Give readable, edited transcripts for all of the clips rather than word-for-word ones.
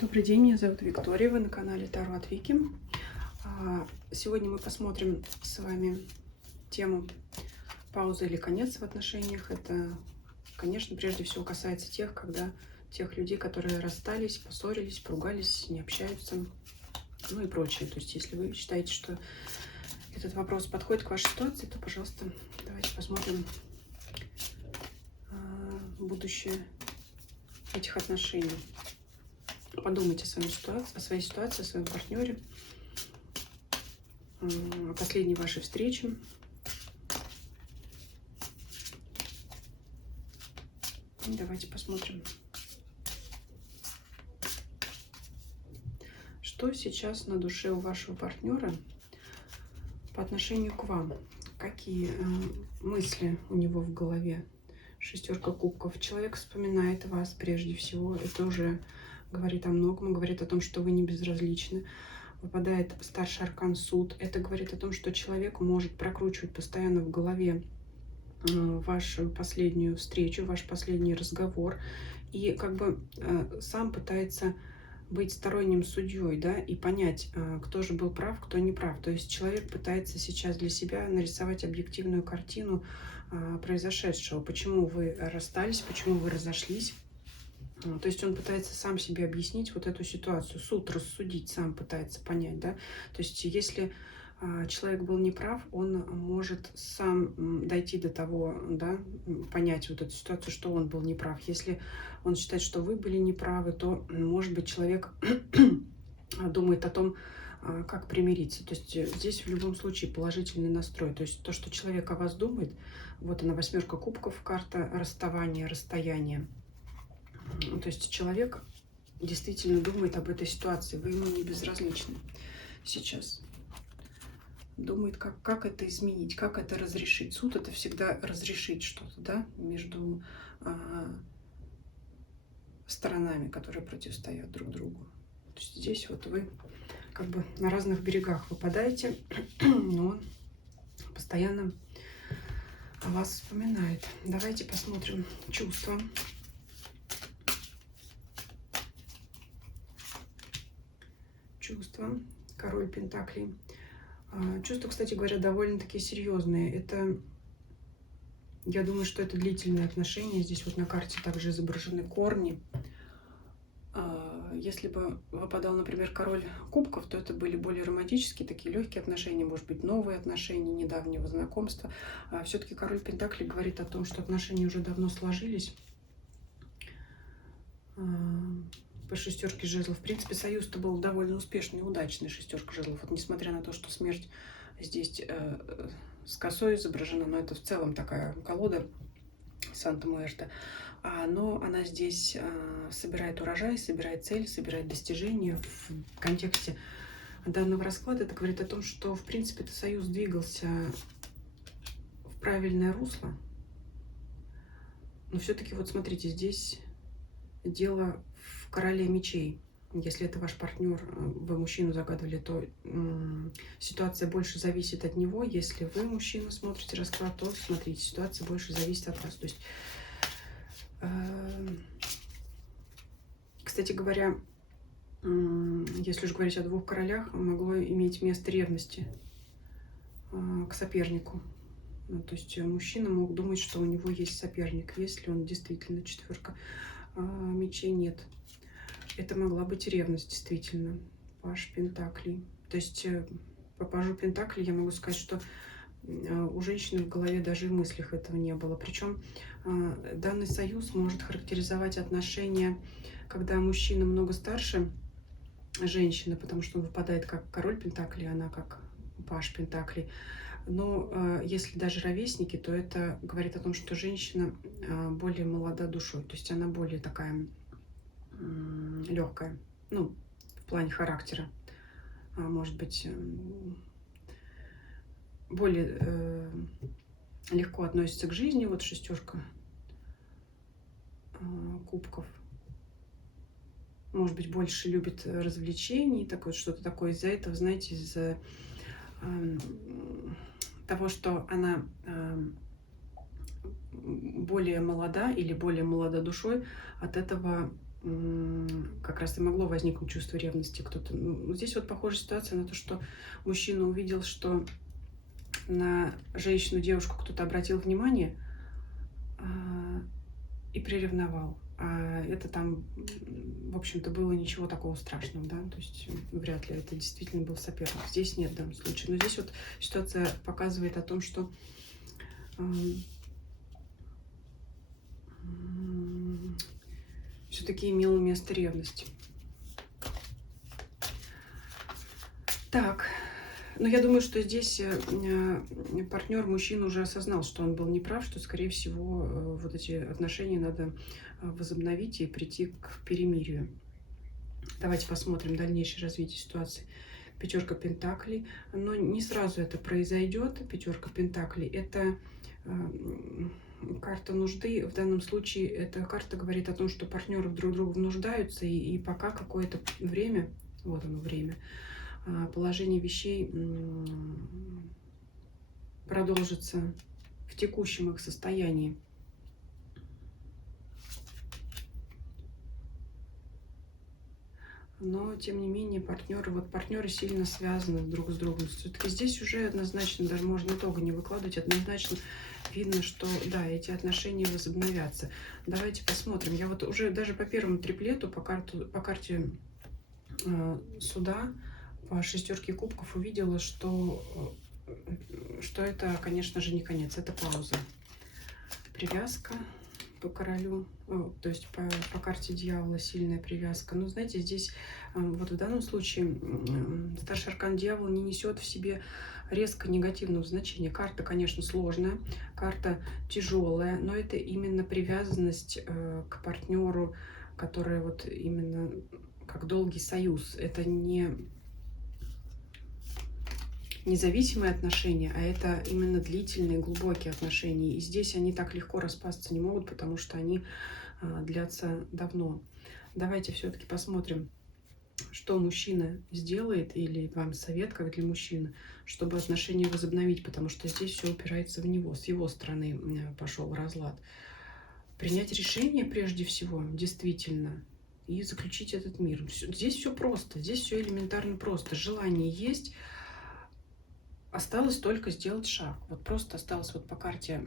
Добрый день, меня зовут Виктория, вы на канале Таро от Вики. Сегодня мы посмотрим с вами тему пауза или конец в отношениях. Это, конечно, прежде всего касается тех людей, которые расстались, поссорились, поругались, не общаются, ну и прочее. То есть, если вы считаете, что этот вопрос подходит к вашей ситуации, то, пожалуйста, давайте посмотрим будущее этих отношений. Подумайте о своей ситуации, о своем партнере, о последней вашей встрече. И давайте посмотрим, что сейчас на душе у вашего партнера по отношению к вам. Какие мысли у него в голове. Шестерка кубков. Человек вспоминает вас прежде всего. Это уже говорит о многом, говорит о том, что вы не безразличны. Выпадает старший аркан суд. Это говорит о том, что человек может прокручивать постоянно в голове вашу последнюю встречу, ваш последний разговор. И как бы сам пытается быть сторонним судьей, да, и понять, кто же был прав, кто не прав. То есть человек пытается сейчас для себя нарисовать объективную картину произошедшего. Почему вы расстались, почему вы разошлись. То есть он пытается сам себе объяснить вот эту ситуацию, суд рассудить, сам пытается понять, да. То есть если человек был неправ, он может сам дойти до того, да, понять вот эту ситуацию, что он был неправ. Если он считает, что вы были неправы, то, может быть, человек думает о том, как примириться. То есть здесь в любом случае положительный настрой. То есть то, что человек о вас думает, вот она, восьмерка кубков, карта расставания, расстояния. То есть человек действительно думает об этой ситуации, вы ему не безразличны сейчас. Думает, как это изменить, как это разрешить. Суд — это всегда разрешить что-то, да, между сторонами, которые противостоят друг другу. То есть здесь вот вы как бы на разных берегах выпадаете, но он постоянно о вас вспоминает. Давайте посмотрим чувства. Чувства. Король пентаклей. Чувства, кстати говоря, довольно-таки серьезные. Это, я думаю, что это длительные отношения. Здесь вот на карте также изображены корни. Если бы выпадал, например, король кубков, то это были более романтические, такие легкие отношения, может быть, новые отношения, недавнего знакомства. Все-таки король пентаклей говорит о том, что отношения уже давно сложились. По шестерке жезлов. В принципе, союз-то был довольно успешный и удачный, шестерка жезлов. Вот несмотря на то, что смерть здесь с косой изображена, но это в целом такая колода Санта-Муэрте. Но она здесь собирает урожай, собирает цель, собирает достижения. В контексте данного расклада это говорит о том, что, в принципе, этот союз двигался в правильное русло. Но все-таки, вот смотрите, здесь дело в короле мечей. Если это ваш партнер, вы мужчину загадывали, то ситуация больше зависит от него. Если вы, мужчина, смотрите расклад, то смотрите, ситуация больше зависит от вас. То есть, кстати говоря, если уж говорить о двух королях, могло иметь место ревности к сопернику. То есть мужчина мог думать, что у него есть соперник, если он действительно четверка мечей нет. Это могла быть ревность, действительно. Паж пентаклей. То есть по пажу пентаклей я могу сказать, что у женщины в голове даже и в мыслях этого не было. Причем данный союз может характеризовать отношения, когда мужчина много старше женщины, потому что он выпадает как король пентаклей, она как паж пентаклей. Но если даже ровесники, то это говорит о том, что женщина более молода душой, то есть она более такая легкая, ну, в плане характера, может быть, более легко относится к жизни. Вот шестерка кубков. Может быть, больше любит развлечений, так вот что-то такое. Из-за этого, знаете, из-за того, что она более молода или более молода душой, от этого как раз и могло возникнуть чувство ревности. Кто-то, ну, здесь вот похожая ситуация на то, что мужчина увидел, что на женщину, девушку кто-то обратил внимание, и приревновал. А это там, в общем-то, было ничего такого страшного, да, то есть вряд ли это действительно был соперник. Здесь нет в данном случае. Но здесь вот ситуация показывает о том, что все-таки имела место ревность. Так, но я думаю, что здесь партнер, мужчина уже осознал, что он был неправ, что, скорее всего, вот эти отношения надо возобновить и прийти к перемирию. Давайте посмотрим дальнейшее развитие ситуации. Пятерка пентаклей. Но не сразу это произойдет. Пятерка пентаклей — это карта нужды. В данном случае эта карта говорит о том, что партнеры друг друга нуждаются, и пока какое-то время, вот оно время, положение вещей продолжится в текущем их состоянии. Но, тем не менее, партнеры сильно связаны друг с другом. Все-таки здесь уже однозначно, даже можно итога не выкладывать, однозначно видно, что, да, эти отношения возобновятся. Давайте посмотрим. Я вот уже даже по первому триплету, по карте суда, по шестерке кубков увидела, что это, конечно же, не конец, это пауза. Привязка по королю, то есть по карте дьявола сильная привязка. Но знаете, здесь вот в данном случае старший аркан дьявола не несет в себе резко негативного значения. Карта, конечно, сложная, карта тяжелая, но это именно привязанность к партнеру, которая вот именно как долгий союз. Это не независимые отношения, а это именно длительные, глубокие отношения. И здесь они так легко распасться не могут, потому что они длятся давно. Давайте все-таки посмотрим, что мужчина сделает, или вам совет, как для мужчины, чтобы отношения возобновить, потому что здесь все упирается в него, с его стороны пошел разлад. Принять решение прежде всего, действительно, и заключить этот мир. Здесь все просто, здесь все элементарно просто. Желание есть. Осталось только сделать шаг. Вот просто осталось вот по карте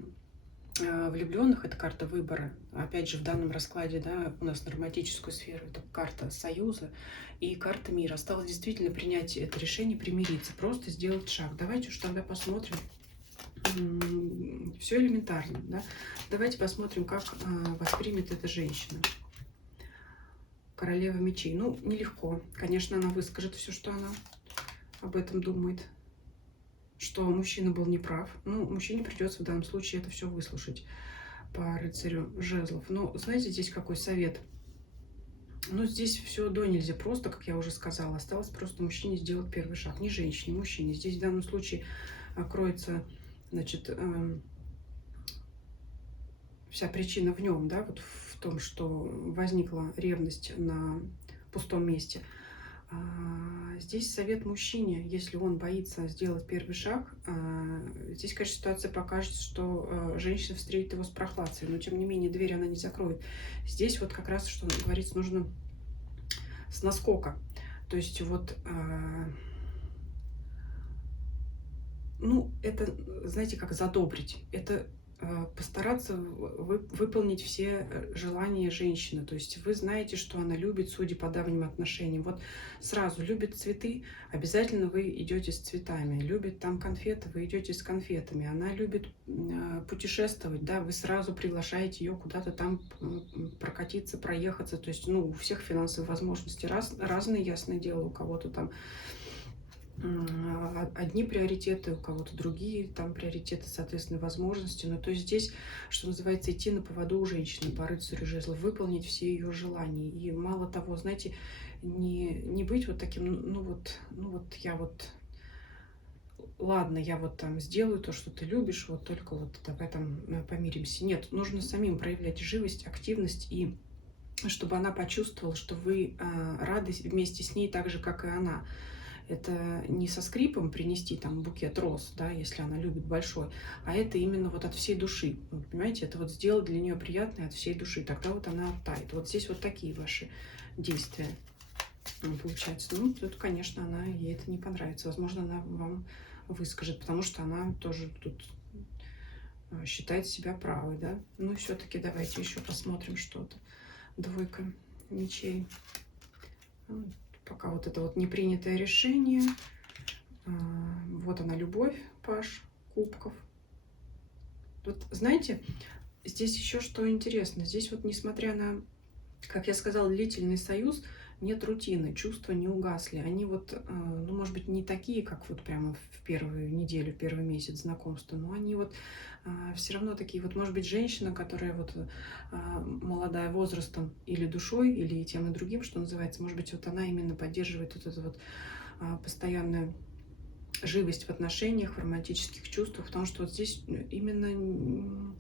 влюбленных, это карта выбора. Опять же, в данном раскладе, да, у нас на романтическую сферу это карта союза и карта мира. Осталось действительно принять это решение, примириться, просто сделать шаг. Давайте уж тогда посмотрим. Все элементарно, да? Давайте посмотрим, как воспримет эта женщина. Королева мечей. Ну, нелегко. Конечно, она выскажет все, что она об этом думает, что мужчина был неправ. Ну, мужчине придется в данном случае это все выслушать по рыцарю жезлов. Но знаете, здесь какой совет? Ну, здесь все до нельзя просто, как я уже сказала. Осталось просто мужчине сделать первый шаг. Не женщине, мужчине. Здесь в данном случае кроется, значит, вся причина в нем, да, вот в том, что возникла ревность на пустом месте. Здесь совет мужчине, если он боится сделать первый шаг. Здесь, конечно, ситуация покажет, что женщина встретит его с прохладцей, но тем не менее дверь она не закроет. Здесь вот как раз, что говорится, нужно с наскока. То есть вот, ну, это, знаете, как задобрить. Это постараться выполнить все желания женщины. То есть вы знаете, что она любит, судя по давним отношениям. Вот сразу любит цветы, обязательно вы идете с цветами. Любит там конфеты, вы идете с конфетами. Она любит путешествовать, да, вы сразу приглашаете ее куда-то там прокатиться, проехаться. То есть, ну, у всех финансовые возможности разные, ясное дело, у кого-то там одни приоритеты, у кого-то другие там приоритеты, соответственно, возможности. Но то есть здесь, что называется, идти на поводу у женщины по рыцарю жезлов, выполнить все ее желания. И мало того, знаете, не быть вот таким, ну вот я вот, ладно, я вот там сделаю то, что ты любишь, вот только вот давай там помиримся. Нет, нужно самим проявлять живость, активность, и чтобы она почувствовала, что вы рады вместе с ней так же, как и она. это не со скрипом принести там букет роз, да, если она любит большой, а это именно вот от всей души. Вот, понимаете, это вот сделать для нее приятное от всей души. Тогда вот она оттает. Вот здесь вот такие ваши действия получается. Ну, тут, конечно, ей это не понравится. Возможно, она вам выскажет, потому что она тоже тут считает себя правой, да. Ну, все-таки давайте еще посмотрим что-то. Двойка мечей. Пока вот это вот непринятое решение. Вот она, любовь, паж кубков. Вот, знаете, здесь еще что интересно. Здесь вот, несмотря на, как я сказала, длительный союз, нет рутины, чувства не угасли. Они вот, ну, может быть, не такие, как вот прямо в первую неделю, первый месяц знакомства, но они вот все равно такие. Вот, может быть, женщина, которая вот молодая возрастом или душой, или и тем, и другим, что называется, может быть, вот она именно поддерживает вот эту вот постоянную живость в отношениях, в романтических чувствах, потому что вот здесь именно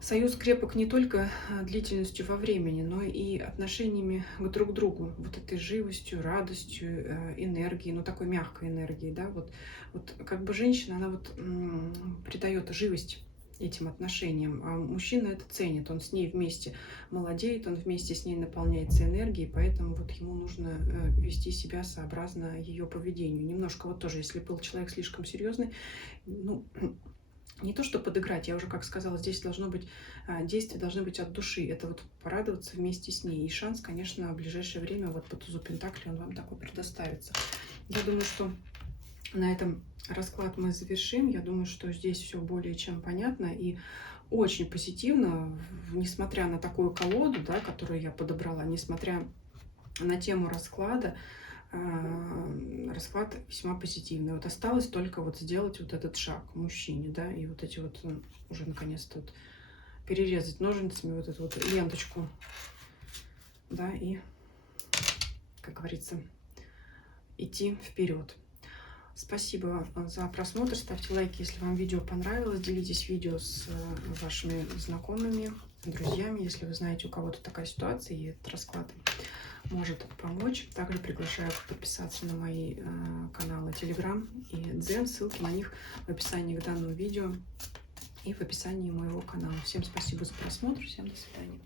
союз крепок не только длительностью во времени, но и отношениями друг к другу, вот этой живостью, радостью, энергией, ну такой мягкой энергией, да, вот как бы женщина, она вот придает живость этим отношениям, а мужчина это ценит, он с ней вместе молодеет, он вместе с ней наполняется энергией, поэтому вот ему нужно вести себя сообразно ее поведению. Немножко вот тоже, если был человек слишком серьезный, ну, не то, что подыграть, я уже как сказала, здесь должно быть, действия должны быть от души. Это вот порадоваться вместе с ней. И шанс, конечно, в ближайшее время вот по тузу Пентакли он вам такой предоставится. Я думаю, что на этом расклад мы завершим. Я думаю, что здесь все более чем понятно и очень позитивно, несмотря на такую колоду, да, которую я подобрала, несмотря на тему расклада. Расклад весьма позитивный. Вот осталось только вот сделать вот этот шаг мужчине, да, и вот эти вот уже наконец-то вот перерезать ножницами вот эту вот ленточку, да, и, как говорится, идти вперед. Спасибо за просмотр, ставьте лайки, если вам видео понравилось, делитесь видео с вашими знакомыми, друзьями, если вы знаете, у кого-то такая ситуация, и этот расклад может помочь. Также приглашаю подписаться на мои каналы Telegram и Дзен. Ссылки на них в описании к данному видео и в описании моего канала. Всем спасибо за просмотр. Всем до свидания.